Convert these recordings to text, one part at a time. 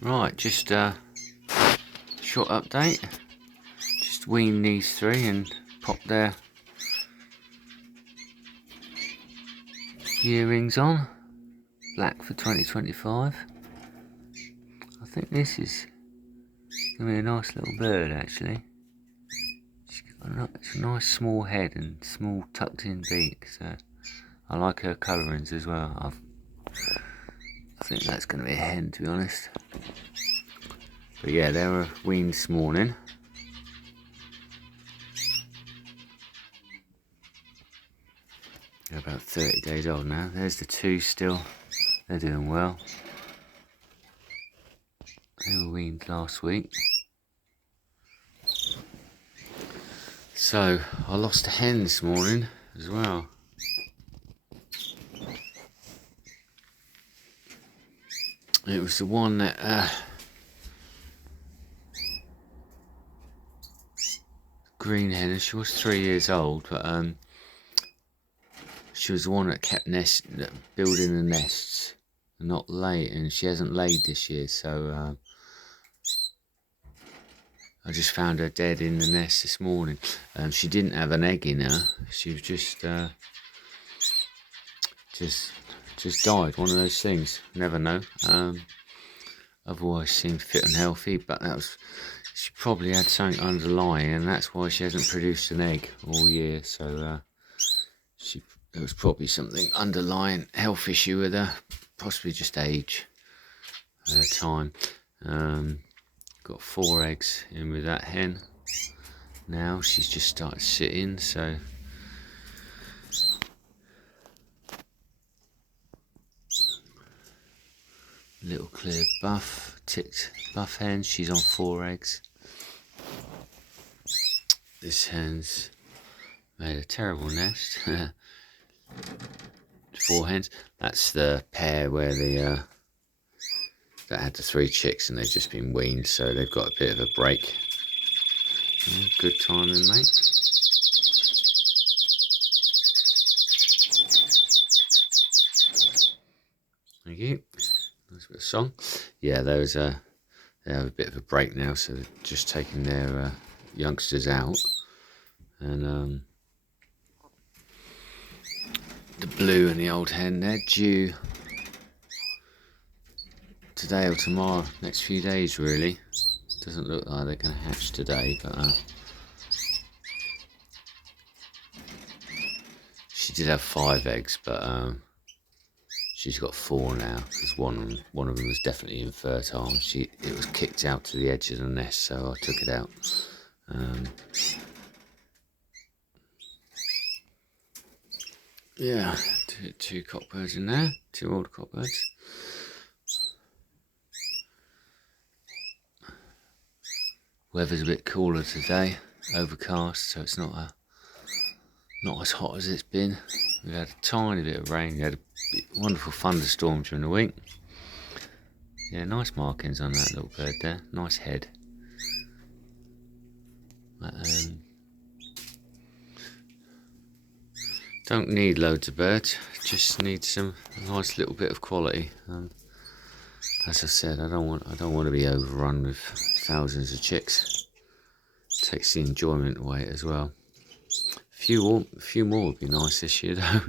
Right, just short update. Just weaned these three and popped their earrings on. Black for 2025. I think this is gonna be a nice little bird actually. It's a nice small head and small tucked in beak, so I like her colourings as well. I think that's going to be a hen, to be honest. But yeah, they were weaned this morning. They're about 30 days old now. There's the two still. They're doing well. They were weaned last week. So I lost a hen this morning as well. It was the one that green hen, and she was 3 years old, but she was the one that kept building the nests, not lay, and she hasn't laid this year, so I just found her dead in the nest this morning. She didn't have an egg in her. She was just died. One of those things. Never know. Otherwise, seemed fit and healthy, but she probably had something underlying, and that's why she hasn't produced an egg all year. So there was probably something underlying health issue with her, possibly just age, time. Got 4 eggs in with that hen. Now she's just started sitting, so little clear buff, ticked buff hen. She's on 4 eggs. This hen's made a terrible nest. 4 hens. That's the pair where that had the 3 chicks, and they've just been weaned, so they've got a bit of a break. Good timing, mate. Thank you. Nice bit of song. Yeah, they have a bit of a break now, so they're just taking their youngsters out, and the blue and the old hen, they're due today or tomorrow, next few days really. Doesn't look like they're going to hatch today, but she did have 5 eggs, but she's got 4 now, because one of them was definitely infertile. It was kicked out to the edge of the nest, so I took it out. Yeah, two cockbirds in there, 2 old cockbirds. Weather's a bit cooler today, overcast, so it's not as hot as it's been. We've had a tiny bit of rain. We had a wonderful thunderstorm during the week. Yeah, nice markings on that little bird there. Nice head. Don't need loads of birds, just need a nice little bit of quality. As I said, I don't want to be overrun with thousands of chicks. It takes the enjoyment away as well. A few more would be nice this year though.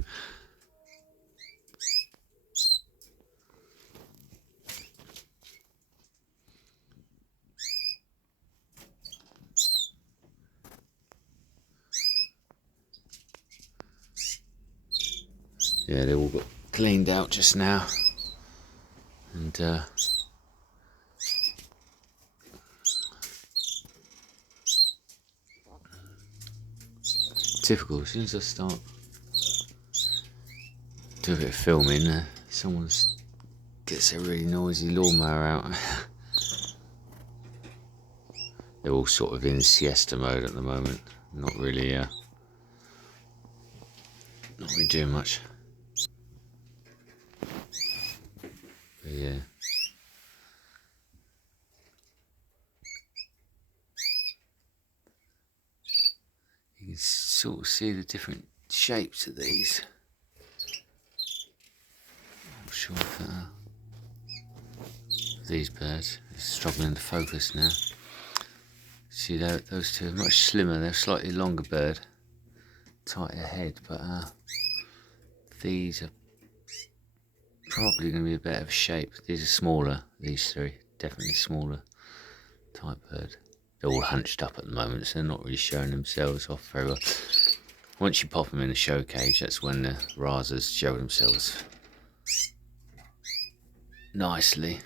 Yeah, they all got cleaned out just now, and typical. As soon as I start do a bit of filming, someone gets a really noisy lawnmower out. They're all sort of in siesta mode at the moment. Not really doing much. But yeah. You can sort of see the different shapes of these. I'm not sure if these birds. They're struggling to focus now. See, those two are much slimmer. They're a slightly longer bird, tighter head, but these are probably going to be a better shape. These are smaller. These three definitely smaller type bird. They're all hunched up at the moment, so they're not really showing themselves off very well. Once you pop them in a show cage, that's when the rasas show themselves nicely.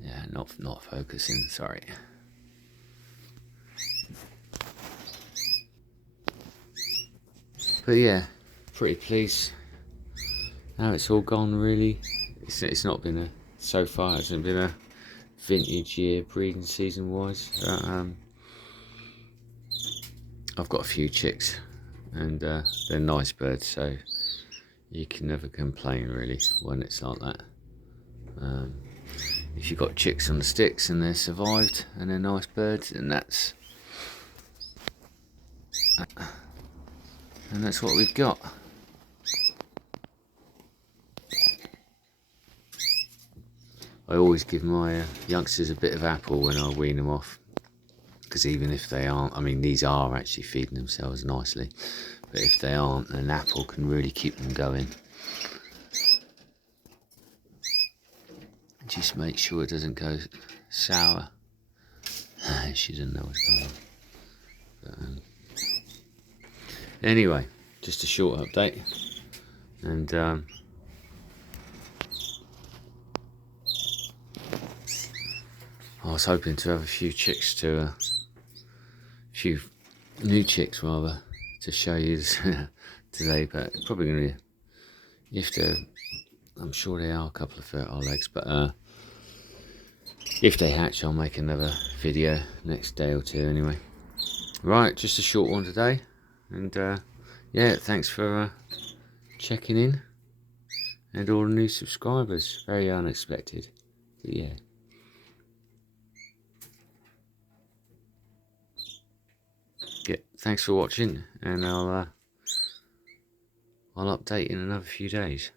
Yeah, not focusing, sorry. But yeah, pretty pleased how it's all gone, really. It's not been so far it hasn't been a vintage year breeding season wise. I've got a few chicks and they're nice birds, so you can never complain really when it's like that. If you've got chicks on the sticks and they're survived and they're nice birds, and that's what we've got. I always give my youngsters a bit of apple when I wean them off, because even if they aren't, I mean these are actually feeding themselves nicely, but if they aren't, an apple can really keep them going. Just make sure it doesn't go sour. She doesn't know what's going on. But, anyway, just a short update, and I was hoping to have a few chicks a few new chicks rather, to show you today, but probably going to, if they're, I'm sure they are a couple of fertile eggs, but if they hatch I'll make another video next day or two anyway. Right, just a short one today, and yeah, thanks for checking in, and all the new subscribers, very unexpected, but yeah. Yeah, thanks for watching, and I'll update in another few days.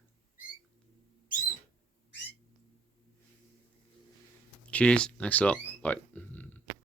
Cheers, thanks a lot, bye.